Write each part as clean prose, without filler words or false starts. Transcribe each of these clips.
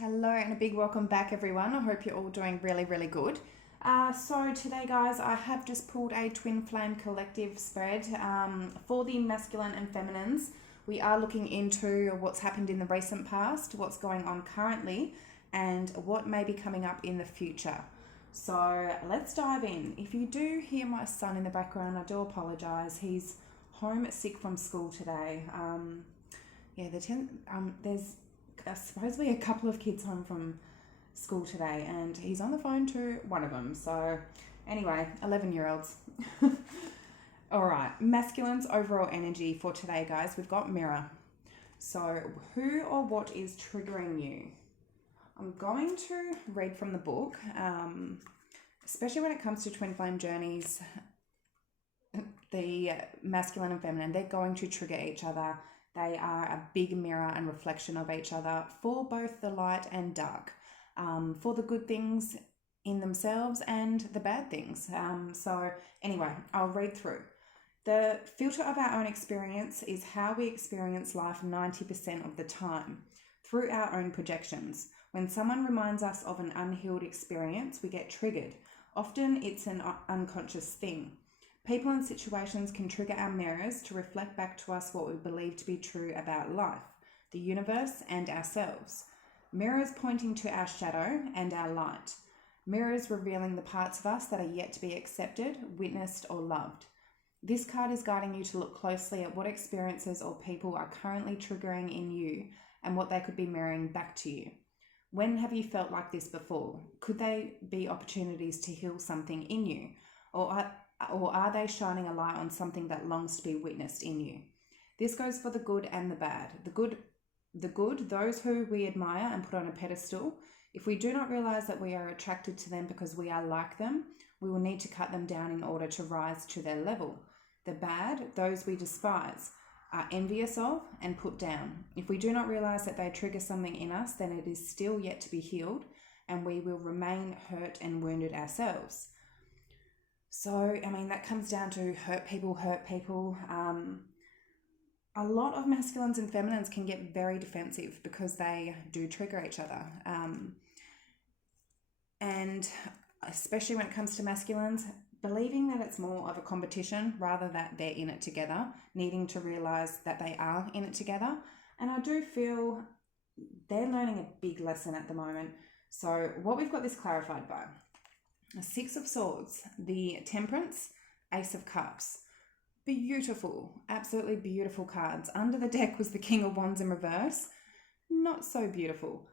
Hello and a big welcome back everyone. I hope you're all doing really good. So today guys, I have just pulled a twin flame collective spread for the masculine and feminines. We are looking into what's happened in the recent past, what's going on currently, and what may be coming up in the future. So let's dive in. If you do hear my son in the background, I do apologise. He's home sick from school today. There's supposedly a couple of kids home from school today, and he's on the phone to one of them. So anyway, 11-year-olds. All right, masculine's overall energy for today, guys. We've got mirror. So who or what is triggering you? I'm going to read from the book, especially when it comes to twin flame journeys. The masculine and feminine, they're going to trigger each other. They are a big mirror and reflection of each other for both the light and dark, for the good things in themselves and the bad things. So anyway, I'll read through. The filter of our own experience is how we experience life 90% of the time, through our own projections. When someone reminds us of an unhealed experience, we get triggered. Often it's an unconscious thing. People and situations can trigger our mirrors to reflect back to us what we believe to be true about life, the universe, and ourselves. Mirrors pointing to our shadow and our light. Mirrors revealing the parts of us that are yet to be accepted, witnessed, or loved. This card is guiding you to look closely at what experiences or people are currently triggering in you and what they could be mirroring back to you. When have you felt like this before? Could they be opportunities to heal something in you? Or are they shining a light on something that longs to be witnessed in you? This goes for the good and the bad. The good, those who we admire and put on a pedestal. If we do not realize that we are attracted to them because we are like them, we will need to cut them down in order to rise to their level. The bad, those we despise, are envious of and put down. If we do not realize that they trigger something in us, then it is still yet to be healed, and we will remain hurt and wounded ourselves. So, that comes down to hurt people. A lot of masculines and feminines can get very defensive because they do trigger each other. And especially when it comes to masculines, believing that it's more of a competition rather that they're in it together, needing to realize that they are in it together. And I do feel they're learning a big lesson at the moment. So what we've got this clarified by: a Six of Swords, the Temperance, Ace of Cups. Beautiful, absolutely beautiful cards. Under the deck was the King of Wands in reverse. Not so beautiful,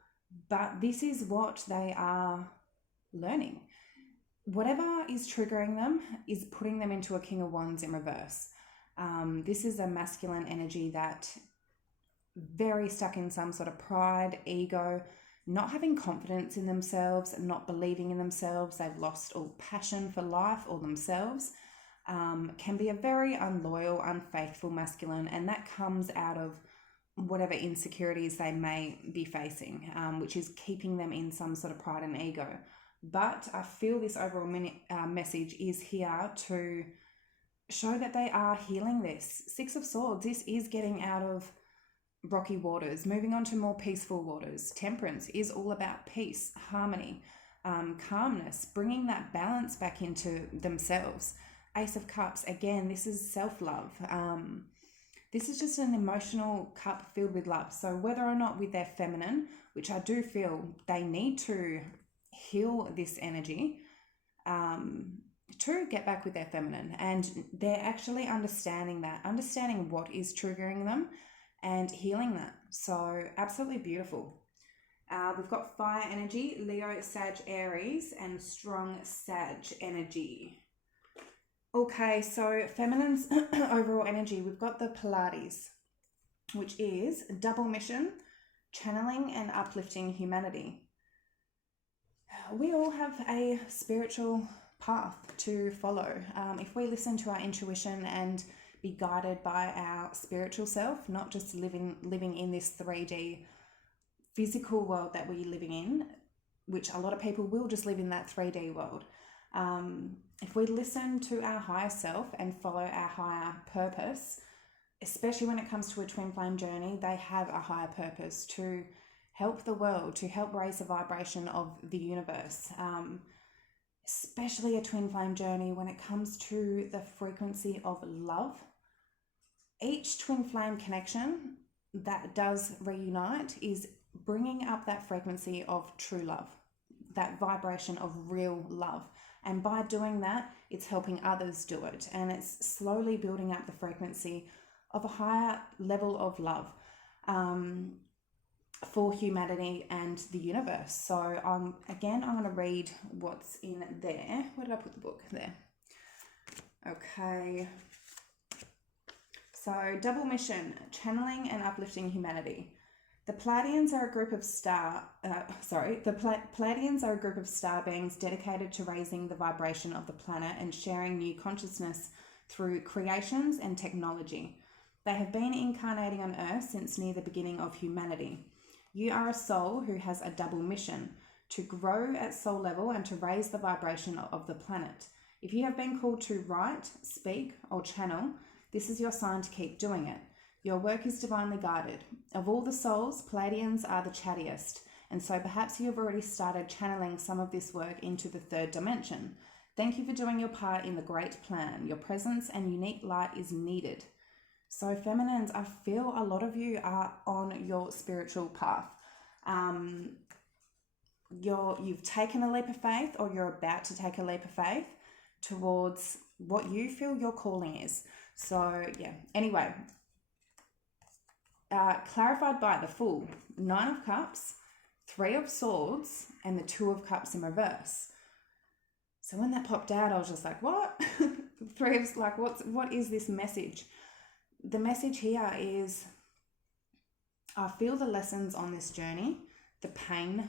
but this is what they are learning. Whatever is triggering them is putting them into a King of Wands in reverse. This is a masculine energy that very stuck in some sort of pride, ego, not having confidence in themselves, not believing in themselves. They've lost all passion for life or themselves. Can be a very unloyal, unfaithful masculine, and that comes out of whatever insecurities they may be facing, which is keeping them in some sort of pride and ego. But I feel this overall message is here to show that they are healing this. Six of Swords, this is getting out of rocky waters, moving on to more peaceful waters. Temperance is all about peace, harmony, calmness, bringing that balance back into themselves. Ace of Cups, again, this is self-love. This is just an emotional cup filled with love. So whether or not with their feminine, which I do feel they need to heal this energy, to get back with their feminine, and they're actually understanding what is triggering them and healing that. So absolutely beautiful. We've got fire energy, Leo, Sag, Aries, and strong Sag energy. Okay, so feminine's overall energy, we've got the Pilates, which is double mission, channeling and uplifting humanity. We all have a spiritual path to follow. If we listen to our intuition and be guided by our spiritual self, not just living in this 3D physical world that we're living in, which a lot of people will just live in that 3D world. If we listen to our higher self and follow our higher purpose, especially when it comes to a twin flame journey, they have a higher purpose to help the world, to help raise the vibration of the universe, especially a twin flame journey when it comes to the frequency of love. Each twin flame connection that does reunite is bringing up that frequency of true love, that vibration of real love. And by doing that, it's helping others do it. And it's slowly building up the frequency of a higher level of love for humanity and the universe. So again, I'm going to read what's in there. Where did I put the book? There. Okay. So, double mission, channeling and uplifting humanity. The Pleiadians are a group of Pleiadians are a group of star beings dedicated to raising the vibration of the planet and sharing new consciousness through creations and technology. They have been incarnating on Earth since near the beginning of humanity. You are a soul who has a double mission: to grow at soul level and to raise the vibration of the planet. If you have been called to write, speak, or channel, this is your sign to keep doing it. Your work is divinely guided. Of all the souls, Pleiadians are the chattiest, and so perhaps you have already started channeling some of this work into the third dimension. Thank you for doing your part in the great plan. Your presence and unique light is needed. So feminines, I feel a lot of you are on your spiritual path. You've taken a leap of faith, or you're about to take a leap of faith towards what you feel your calling is. So yeah, anyway, clarified by the Fool, 9 of Cups, 3 of Swords, and the 2 of Cups in reverse. So when that popped out, I was just like, what? 3 of, like, what is this message? The message here is, I feel the lessons on this journey, the pain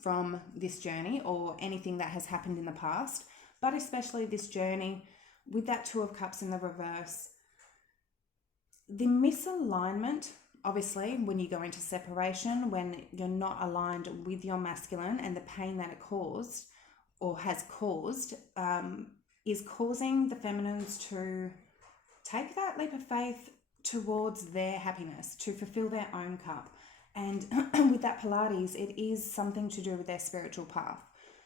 from this journey or anything that has happened in the past, but especially this journey with that 2 of Cups in the reverse. The misalignment, obviously, when you go into separation, when you're not aligned with your masculine, and the pain that it caused or has caused is causing the feminines to take that leap of faith towards their happiness, to fulfill their own cup. And with that Pilates, it is something to do with their spiritual path.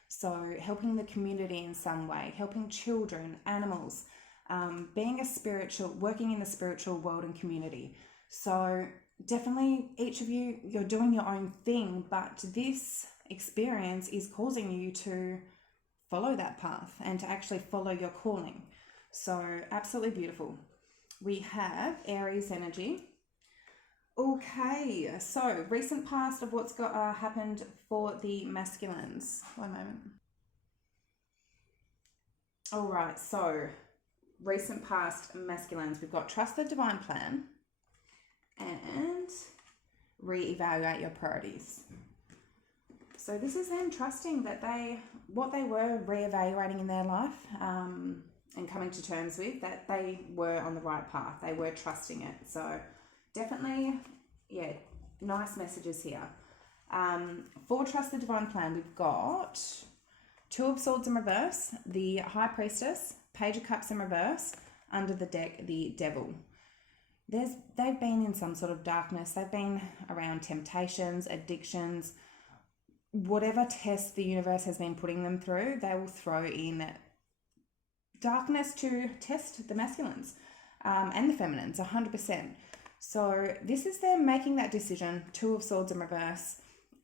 So helping the community in some way, helping children, animals, working in the spiritual world and community. So definitely each of you, you're doing your own thing, but this experience is causing you to follow that path and to actually follow your calling. So absolutely beautiful. We have Aries energy. Okay, so recent past of what's happened for the masculines. One moment. All right, so recent past masculines. We've got trust the divine plan and reevaluate your priorities. So this is them trusting that what they were reevaluating in their life and coming to terms with, that they were on the right path. They were trusting it. So definitely, yeah, nice messages here. For Trust the Divine Plan, we've got 2 of Swords in reverse, the High Priestess, Page of Cups in reverse, under the deck, the Devil. They've been in some sort of darkness. They've been around temptations, addictions, whatever test the universe has been putting them through, they will throw in darkness to test the masculines and the feminines, 100%. So this is them making that decision, 2 of Swords in reverse,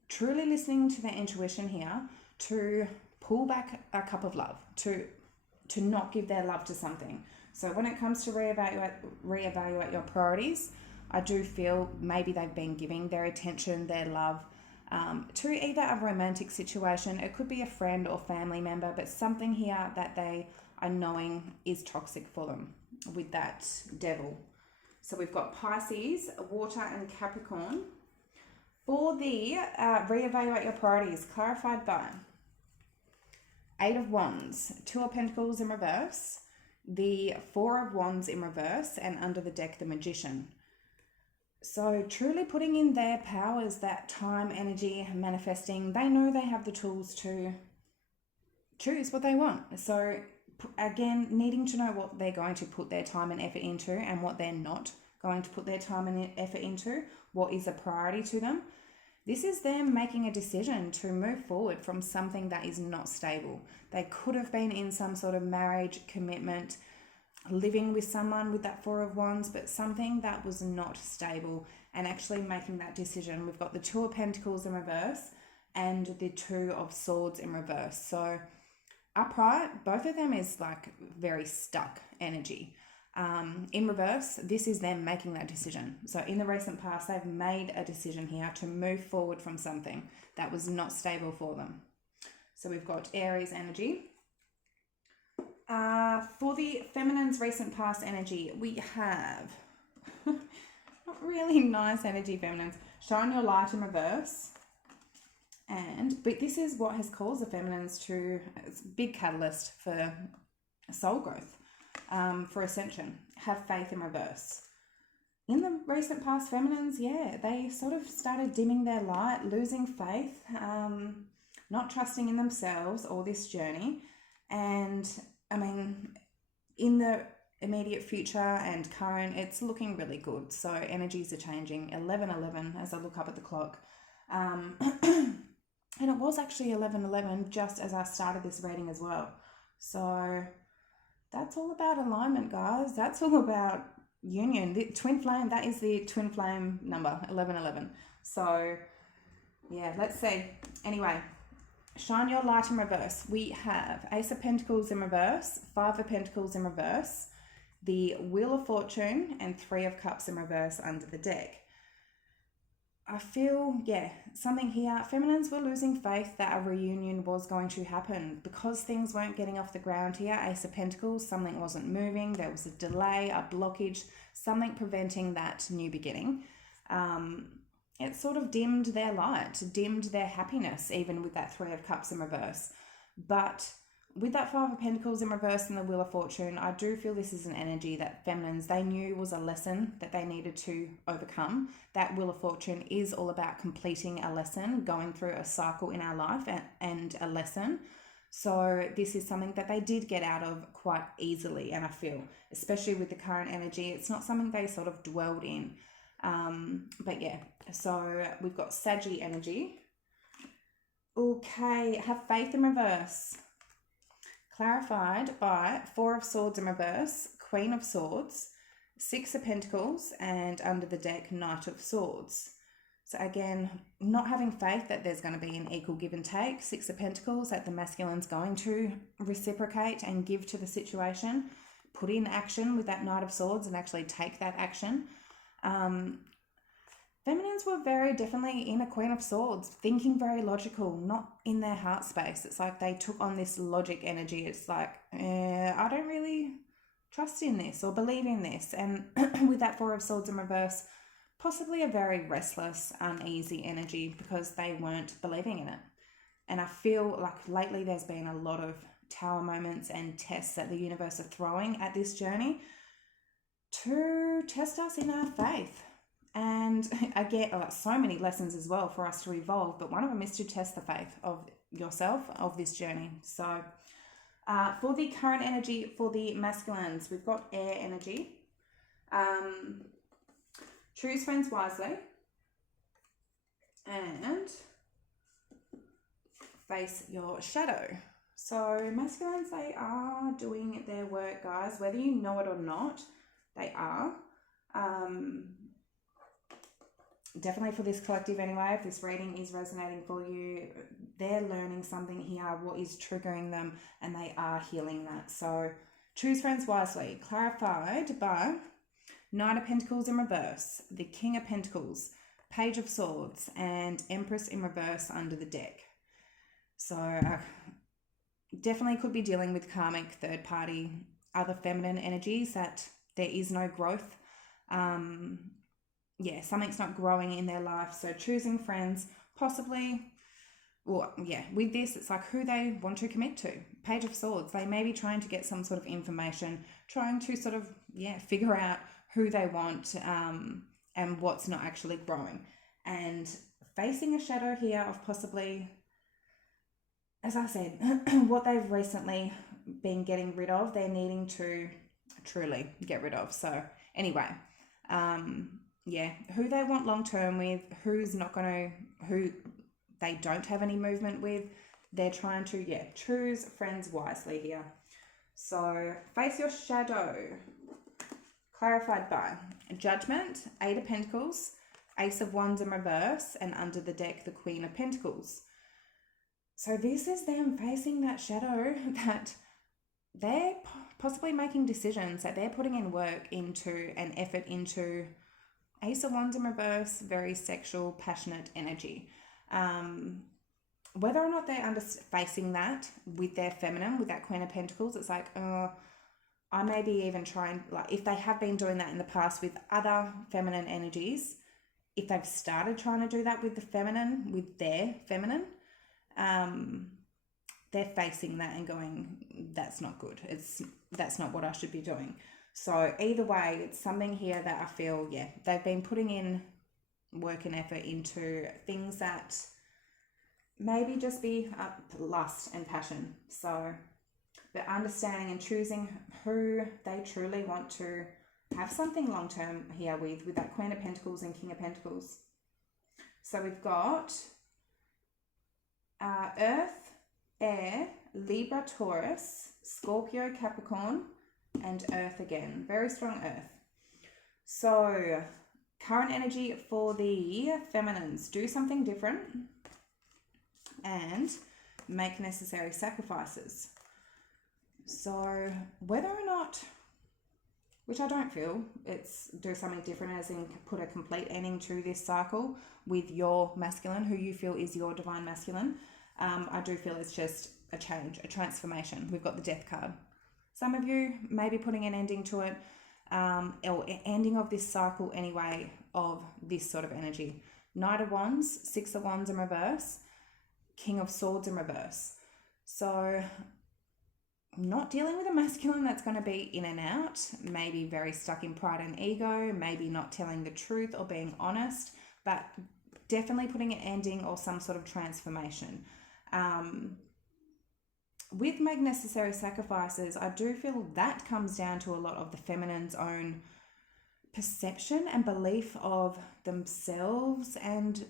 truly listening to their intuition here to pull back a cup of love, to not give their love to something. So when it comes to reevaluate your priorities, I do feel maybe they've been giving their attention, their love to either a romantic situation, it could be a friend or family member, but something here that they are knowing is toxic for them with that Devil. So we've got Pisces, Water and Capricorn. For the reevaluate your priorities, clarified by 8 of Wands, 2 of Pentacles in reverse, the 4 of Wands in reverse, and under the deck, the Magician. So truly putting in their powers, that time, energy, manifesting, they know they have the tools to choose what they want. So again, needing to know what they're going to put their time and effort into and what they're not going to put their time and effort into, what is a priority to them. This is them making a decision to move forward from something that is not stable. They could have been in some sort of marriage, commitment, living with someone with that Four of Wands, but something that was not stable, and actually making that decision. We've got the Two of Pentacles in reverse and the Two of Swords in reverse. So upright, both of them is like very stuck energy. In reverse, this is them making that decision. So in the recent past, they've made a decision here to move forward from something that was not stable for them. So we've got Aries energy. For the feminine's recent past energy, we have not really nice energy, feminines. Shine your light in reverse. But this is what has caused the feminines to, it's a big catalyst for soul growth, for ascension. Have faith in reverse. In the recent past, feminines, they sort of started dimming their light, losing faith, not trusting in themselves or this journey. And I mean, in the immediate future and current, it's looking really good. So energies are changing. 11:11 as I look up at the clock. And it was actually 11:11 just as I started this reading as well. So that's all about alignment, guys. That's all about union. The twin flame, that is the twin flame number, 11:11. So yeah, let's see. Anyway, shine your light in reverse. We have Ace of Pentacles in reverse, Five of Pentacles in reverse, the Wheel of Fortune, and Three of Cups in reverse under the deck. I feel, something here. Feminines were losing faith that a reunion was going to happen because things weren't getting off the ground here. Ace of Pentacles, something wasn't moving. There was a delay, a blockage, something preventing that new beginning. It sort of dimmed their light, dimmed their happiness, even with that Three of Cups in reverse. But with that Five of Pentacles in reverse and the Wheel of Fortune, I do feel this is an energy that feminines, they knew was a lesson that they needed to overcome. That Wheel of Fortune is all about completing a lesson, going through a cycle in our life and a lesson. So this is something that they did get out of quite easily, and I feel, especially with the current energy, it's not something they sort of dwelled in. So we've got Saggy energy. Okay, have faith in reverse. Clarified by Four of Swords in reverse, Queen of Swords, Six of Pentacles, and under the deck, Knight of Swords. So again, not having faith that there's going to be an equal give and take. Six of Pentacles, that the masculine's going to reciprocate and give to the situation. Put in action with that Knight of Swords and actually take that action. Feminines were very definitely in a Queen of Swords, thinking very logical, not in their heart space. It's like they took on this logic energy. It's like, I don't really trust in this or believe in this. And with that Four of Swords in reverse, possibly a very restless, uneasy energy because they weren't believing in it. And I feel like lately there's been a lot of tower moments and tests that the universe are throwing at this journey to test us in our faith. And again, so many lessons as well for us to evolve, but one of them is to test the faith of yourself, of this journey. So for the current energy for the masculines, we've got air energy. Choose friends wisely and face your shadow. So masculines, they are doing their work, guys, whether you know it or not, they are. Definitely for this collective anyway, if this reading is resonating for you, they're learning something here, what is triggering them, and they are healing that. So choose friends wisely, clarified by Knight of Pentacles in reverse, the King of Pentacles, Page of Swords, and Empress in reverse under the deck. So definitely could be dealing with karmic, third party, other feminine energies that there is no growth. Something's not growing in their life. So choosing friends, possibly, with this, it's like who they want to commit to. Page of Swords, they may be trying to get some sort of information, trying to sort of, figure out who they want and what's not actually growing. And facing a shadow here of possibly, as I said, what they've recently been getting rid of, they're needing to truly get rid of. So anyway, who they want long term with, who's not going to who they don't have any movement with. They're trying to, choose friends wisely here. So face your shadow. Clarified by Judgment, 8 of Pentacles, Ace of Wands in reverse, and under the deck, the Queen of Pentacles. So this is them facing that shadow that they're possibly making decisions, that they're putting in work into and effort into. Ace of Wands in reverse, very sexual, passionate energy. Whether or not they're facing that with their feminine, with that Queen of Pentacles, it's like, I may be even trying, like if they have been doing that in the past with other feminine energies, if they've started trying to do that with the feminine, with their feminine, they're facing that and going, that's not good. That's not what I should be doing. So either way, it's something here that I feel, they've been putting in work and effort into things that maybe just be lust and passion. So, but understanding and choosing who they truly want to have something long-term here with that Queen of Pentacles and King of Pentacles. So we've got Earth, Air, Libra, Taurus, Scorpio, Capricorn, and Earth again. Very strong Earth. So current energy for the feminines. Do something different and make necessary sacrifices. So whether or not, which I don't feel, it's do something different as in put a complete ending to this cycle with your masculine, who you feel is your divine masculine. I do feel it's just a change, a transformation. We've got the Death card. Some of you may be putting an ending to it, or ending of this cycle anyway of this sort of energy. Knight of Wands, 6 of Wands in reverse, King of Swords in reverse. So not dealing with a masculine that's going to be in and out, maybe very stuck in pride and ego, maybe not telling the truth or being honest, but definitely putting an ending or some sort of transformation. With make necessary sacrifices, I do feel that comes down to a lot of the feminine's own perception and belief of themselves and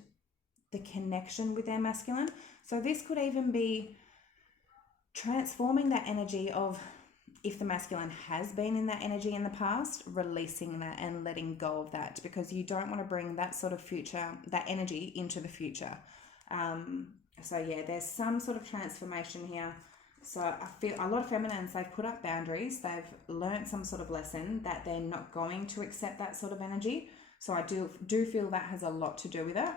the connection with their masculine. So this could even be transforming that energy of, if the masculine has been in that energy in the past, releasing that and letting go of that, because you don't want to bring that sort of future, that energy into the future. So there's some sort of transformation here. So I feel a lot of feminines, they've put up boundaries, they've learned some sort of lesson that they're not going to accept that sort of energy. So I do feel that has a lot to do with it.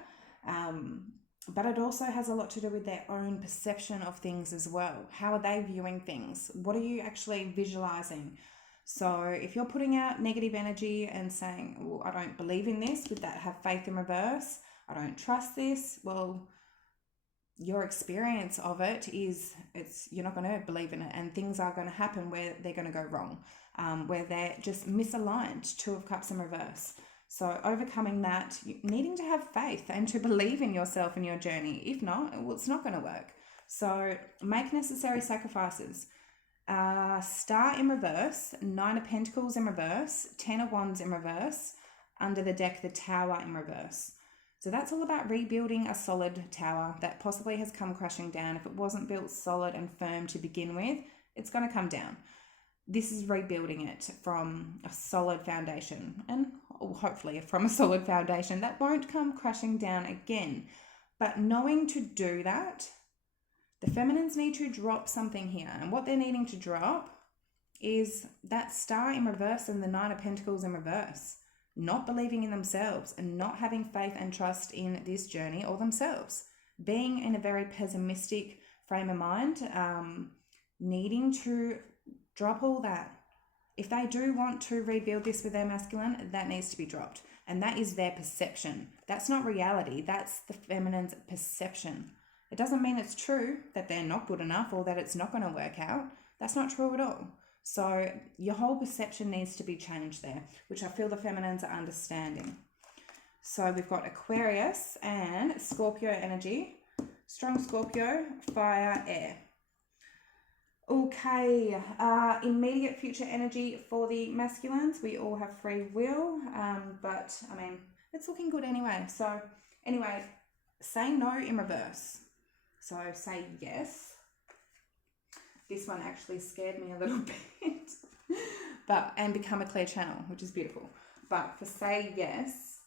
But it also has a lot to do with their own perception of things as well. How are they viewing things? What are you actually visualizing? So if you're putting out negative energy and saying, well, I don't believe in this, with that have faith in reverse, I don't trust this, well, your experience of it is you're not going to believe in it, and things are going to happen where they're going to go wrong, where they're just misaligned. 2 of Cups in reverse. So overcoming that, needing to have faith and to believe in yourself and your journey. If not, well, it's not going to work. So make necessary sacrifices. Star in reverse, 9 of Pentacles in reverse, 10 of Wands in reverse, under the deck, the Tower in reverse. So that's all about rebuilding a solid tower that possibly has come crashing down. If it wasn't built solid and firm to begin with, it's going to come down. This is rebuilding it from a solid foundation, and hopefully from a solid foundation that won't come crashing down again. But knowing to do that, the feminines need to drop something here. And what they're needing to drop is that Star in reverse and the 9 of Pentacles in reverse. Not believing in themselves and not having faith and trust in this journey or themselves. Being in a very pessimistic frame of mind, needing to drop all that. If they do want to rebuild this with their masculine, that needs to be dropped. And that is their perception. That's not reality. That's the feminine's perception. It doesn't mean it's true that they're not good enough or that it's not going to work out. That's not true at all. So your whole perception needs to be changed there, which I feel the feminines are understanding. So we've got Aquarius and Scorpio energy. Strong Scorpio, fire, air. Okay, immediate future energy for the masculines. We all have free will, but I mean, it's looking good anyway. So anyway, say no in reverse. So say yes. This one actually scared me a little bit. And become a clear channel, which is beautiful. But for say yes,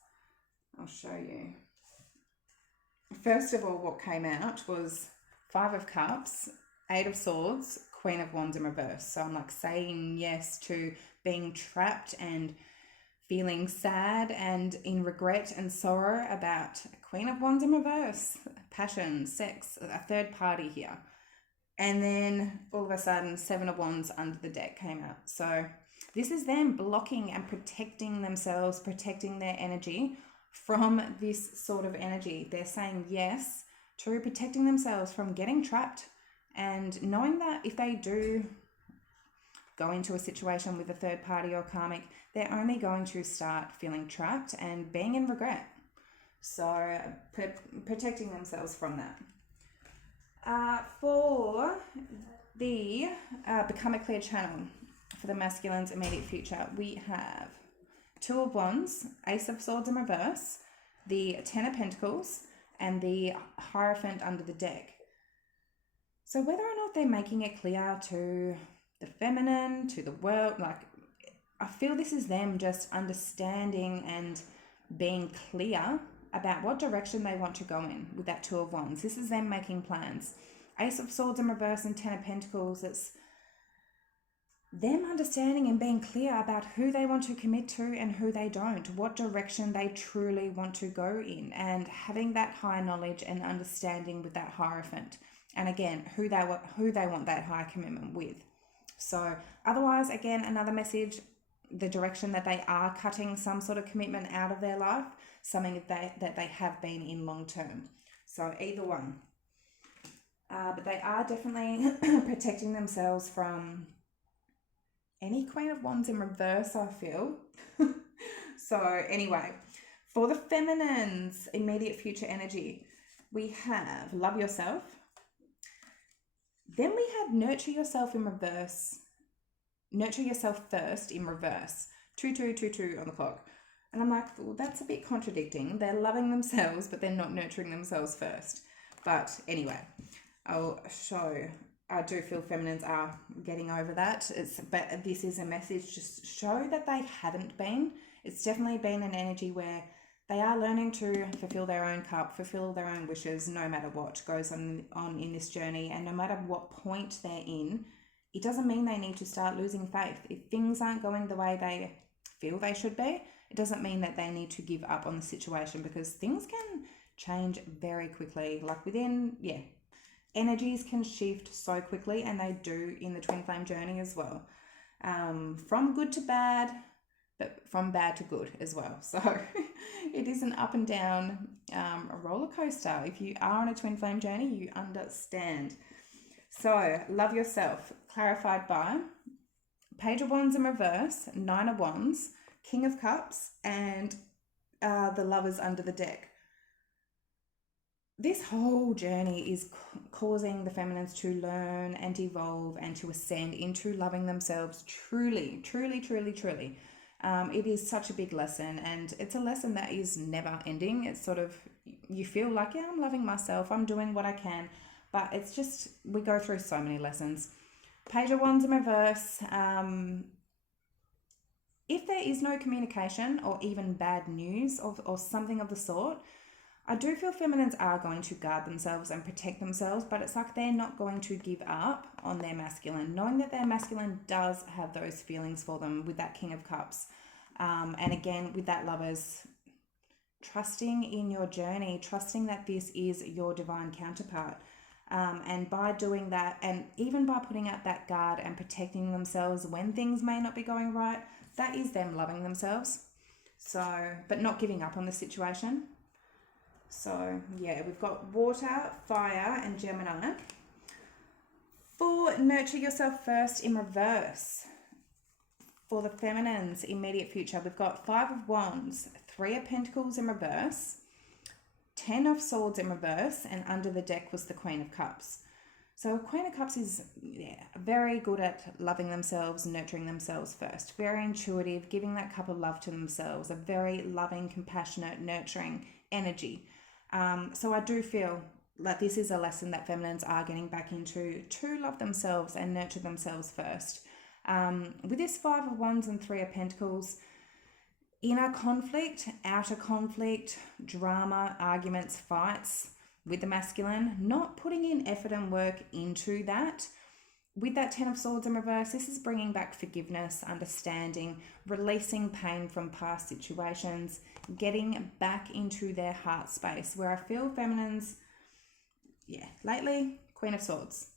I'll show you. First of all, what came out was 5 of Cups, 8 of Swords, Queen of Wands in reverse. So I'm like saying yes to being trapped and feeling sad and in regret and sorrow about Queen of Wands in reverse, passion, sex, a third party here. And then all of a sudden, 7 of Wands under the deck came out. So this is them blocking and protecting themselves, protecting their energy from this sort of energy. They're saying yes to protecting themselves from getting trapped and knowing that if they do go into a situation with a third party or karmic, they're only going to start feeling trapped and being in regret. So protecting themselves from that. For the become a clear channel for the masculine's immediate future, we have 2 of Wands, Ace of Swords in reverse, the 10 of Pentacles, and the Hierophant under the deck. So whether or not they're making it clear to the feminine, to the world, like I feel this is them just understanding and being clear about what direction they want to go in with that 2 of Wands. This is them making plans. Ace of Swords in reverse and 10 of Pentacles, it's them understanding and being clear about who they want to commit to and who they don't, what direction they truly want to go in, and having that high knowledge and understanding with that Hierophant. And again, who they want that high commitment with. So otherwise, again, another message, the direction that they are cutting some sort of commitment out of their life, something that they have been in long term. So either one. But they are definitely protecting themselves from any Queen of Wands in reverse, I feel. So anyway, for the feminine's immediate future energy, we have love yourself. Then we have nurture yourself in reverse. Nurture yourself first in reverse. 2, 2, 2, 2 on the clock. And I'm like, well, that's a bit contradicting. They're loving themselves, but they're not nurturing themselves first. But anyway, I'll show. I do feel feminines are getting over that. But this is a message, just show that they haven't been. It's definitely been an energy where they are learning to fulfill their own cup, fulfill their own wishes, no matter what goes on in this journey. And no matter what point they're in, it doesn't mean they need to start losing faith. If things aren't going the way they feel they should be, it doesn't mean that they need to give up on the situation, because things can change very quickly. Like energies can shift so quickly, and they do in the twin flame journey as well. From good to bad, but from bad to good as well. So it is an up and down a roller coaster. If you are on a twin flame journey, you understand. So love yourself, clarified by Page of Wands in reverse, 9 of Wands, King of Cups, and the Lovers under the deck. This whole journey is causing the feminines to learn and evolve and to ascend into loving themselves truly, truly, truly, truly. It is such a big lesson, and it's a lesson that is never ending. It's sort of, you feel like, yeah, I'm loving myself, I'm doing what I can, but it's just, we go through so many lessons. Page of Wands in reverse. If there is no communication or even bad news or something of the sort, I do feel feminines are going to guard themselves and protect themselves, but it's like they're not going to give up on their masculine, knowing that their masculine does have those feelings for them with that King of Cups. And again, with that Lovers, trusting in your journey, trusting that this is your divine counterpart. And by doing that, and even by putting out that guard and protecting themselves when things may not be going right, that is them loving themselves. So, but not giving up on the situation. So yeah, we've got water, fire, and Gemini. For nurture yourself first in reverse, for the feminine's immediate future, we've got 5 of Wands, 3 of Pentacles in reverse, 10 of Swords in reverse, and under the deck was the Queen of Cups. So Queen of Cups is very good at loving themselves, nurturing themselves first. Very intuitive, giving that cup of love to themselves. A very loving, compassionate, nurturing energy. So I do feel like this is a lesson that feminines are getting back into, to love themselves and nurture themselves first. With this Five of Wands and Three of Pentacles, inner conflict, outer conflict, drama, arguments, fights with the masculine, not putting in effort and work into that. With that Ten of Swords in reverse, this is bringing back forgiveness, understanding, releasing pain from past situations, getting back into their heart space, where I feel feminines, lately, Queen of Swords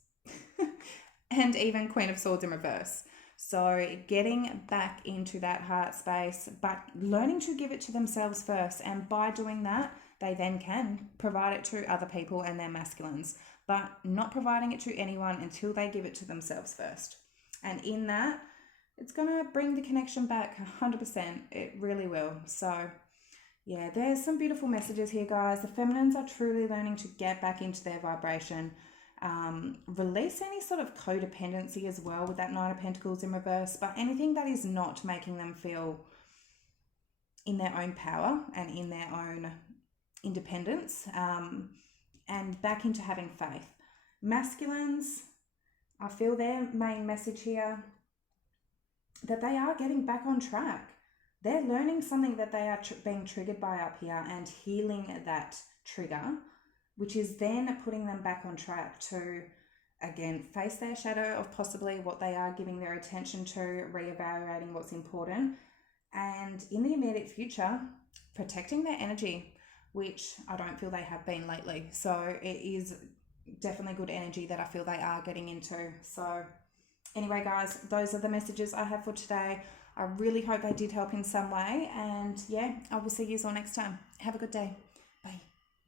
and even Queen of Swords in reverse. So getting back into that heart space, but learning to give it to themselves first. And by doing that, they then can provide it to other people and their masculines, but not providing it to anyone until they give it to themselves first. And in that, it's going to bring the connection back 100%. It really will. So yeah, there's some beautiful messages here, guys. The feminines are truly learning to get back into their vibration. Release any sort of codependency as well with that Knight of Pentacles in reverse, but anything that is not making them feel in their own power and in their own independence, and back into having faith. Masculines, I feel their main message here, that they are getting back on track. They're learning something that they are being triggered by up here and healing that trigger, which is then putting them back on track to, again, face their shadow of possibly what they are giving their attention to, reevaluating what's important, and in the immediate future, protecting their energy, which I don't feel they have been lately. So it is definitely good energy that I feel they are getting into. So anyway, guys, those are the messages I have for today. I really hope they did help in some way. And yeah, I will see you all next time. Have a good day.